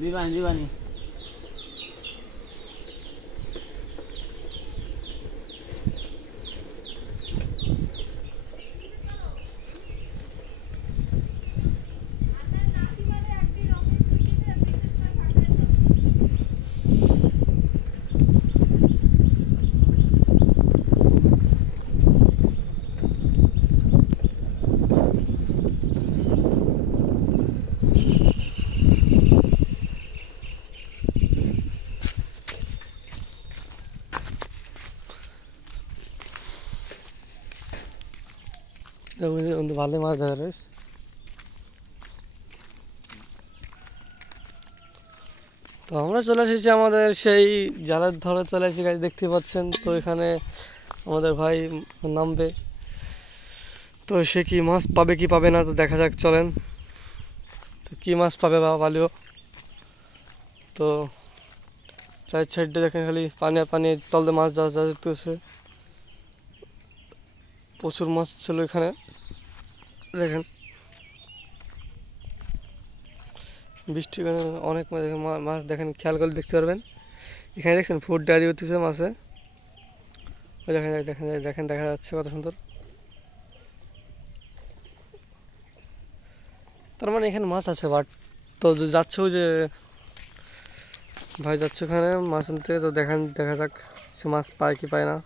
দিবানি দিবানি ಒಂದು ভালো মাছ ধরা রয়েছে। তো আমরা চলে এসেছি আমাদের সেই জালের ধরে চলে এসেছি, গাছ দেখতে পাচ্ছেন। তো এখানে আমাদের ভাই নামবে, তো সে কি মাছ পাবে কি পাবে না তো দেখা যাক, চলেন। তো কী মাছ পাবে বা পালিও। তো চার সাইডে দেখেন খালি পানি আর পানি, তলদে মাছ যা যা দেখতেছে, প্রচুর মাছ ছিল এখানে দেখেন। বৃষ্টির কারণে অনেক মাছ দেখেন, খেয়াল করে দেখতে পারবেন। এখানে দেখছেন ফুড ডালি হতেছে মাছে, ওই দেখেন দেখেন দেখেন দেখা যাচ্ছে কত সুন্দর। তার মানে এখানে মাছ আছে, বাট তো যাচ্ছে ওই যে ভাই যাচ্ছে ওখানে মাছ আনতে, তো দেখেন দেখা যাক সে মাছ পায় কি পায় না।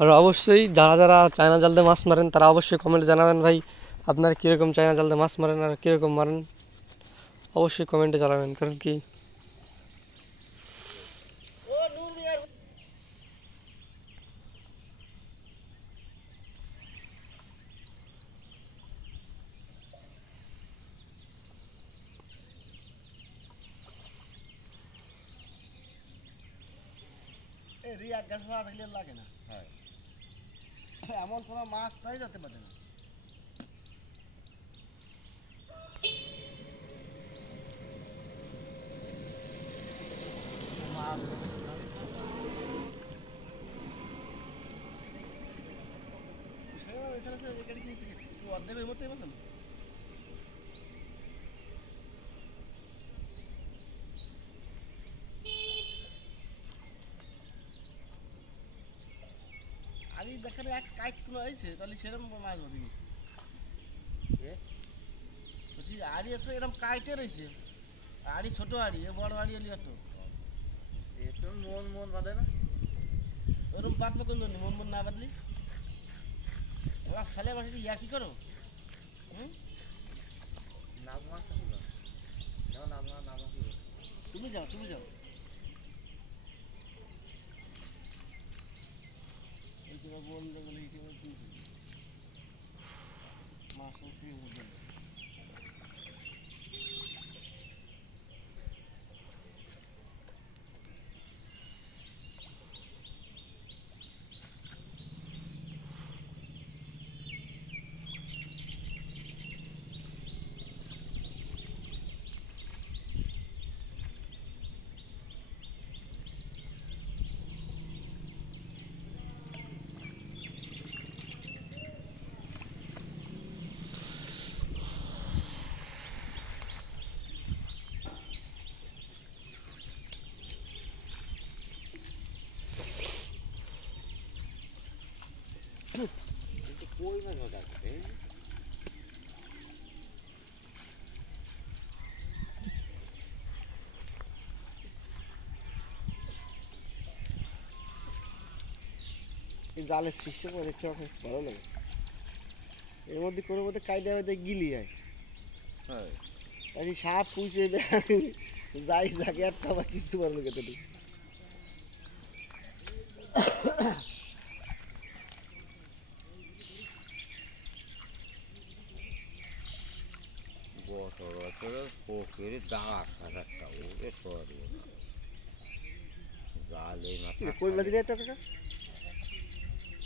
আর অবশ্যই যারা যারা চায়না জাল দিয়ে মাছ মারেন তারা অবশ্যই কমেন্টে জানাবেন ভাই আপনারা কীরকম চায়না জাল দিয়ে মাছ মারেন আর কীরকম মারেন, অবশ্যই কমেন্টে জানাবেন। কারণ কি লাগে না, এমন কোনো মাছ নাই যেতে পারে না। আরে দেখেন এক কাইট কোনো হয়েছে তাহলে সেরকম মাছ ধরি বলছি, আড়ি তো এরকম কাইটে রয়েছে, আড়ি ছোট আড়ি, বড় আড়ি এলি এত মন মন বাঁধে না, ওরকম পাকবে কোন জন্য মন মন না বাঁধলি। এবার সালে মাসে ইয়া কি করো, তুমি যাও তুমি যাও বললে বলে মাছ কই মাছ ধরতে জালের সৃষ্টি করে দেখতে অনেক ভালো লাগে। এর মধ্যে কোনো মধ্যে কায়দা হয়তো গিলি যায়, সাপ পুষে যাই যাকে একটা বা কিছু পারলো কেটে বছরের পোকের দাঁড় একটা ওরে সরি জালে কই মাছ দিলে একটা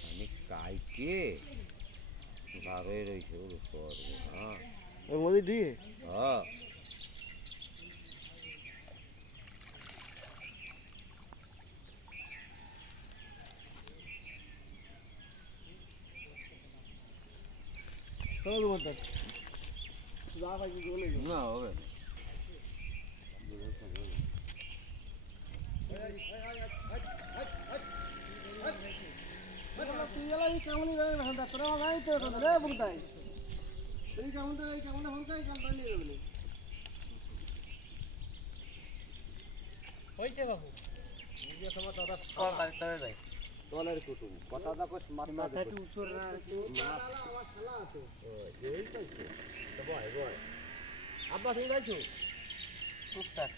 আমি কাইকে বারোয় রয়েছে ওর করবো না ওর মধ্যে দিয়ে। হ্যাঁ না হবে দলের কুটুম কথা দা কত মাথা উঁচু এই কইছে তো বয় বয় আব্বা তুমি যাইছো টুকটাক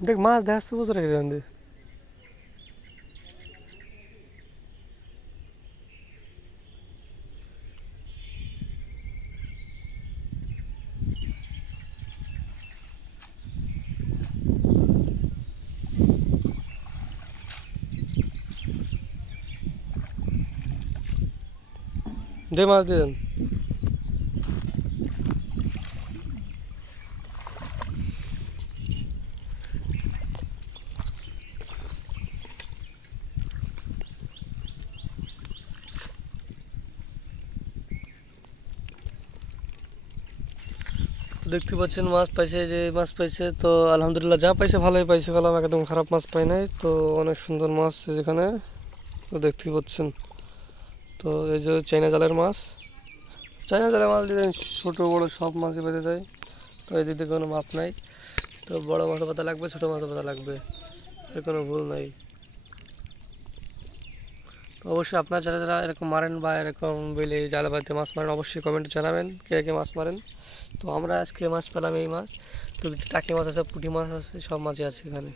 দেখ মাছ দেখতে বছর রেখে রান্ধে দে মাছ দিয়ে দেন দেখতে পাচ্ছেন মাছ পাইছে যে মাছ পাইছে তো আলহামদুলিল্লাহ যা পাইছে ভালোই পাইছে বললাম একদম খারাপ মাছ পাই নাই তো অনেক সুন্দর মাছ যেখানে তো দেখতেই পাচ্ছেন তো এই যে চাইনা জালের মাছ দিলে ছোটো বড়ো সব মাছই পেতে যায় তো এই দিকে কোনো মাপ নাই তো বড় মাছও পাতা লাগবে ছোটো মাছও পাতা লাগবে এর কোনো ভুল নাই তো অবশ্যই আপনারা যারা যারা এরকম মারেন বা এরকম বেলে জালে বাড়িতে মাছ মারেন অবশ্যই কমেন্টে জানাবেন কে কে মাছ মারেন তো আমরা আজকে মাছ পেলাম এই মাছ তো টাকি মাছ আছে পুঁটি মাছ আছে সব মাছই আছে এখানে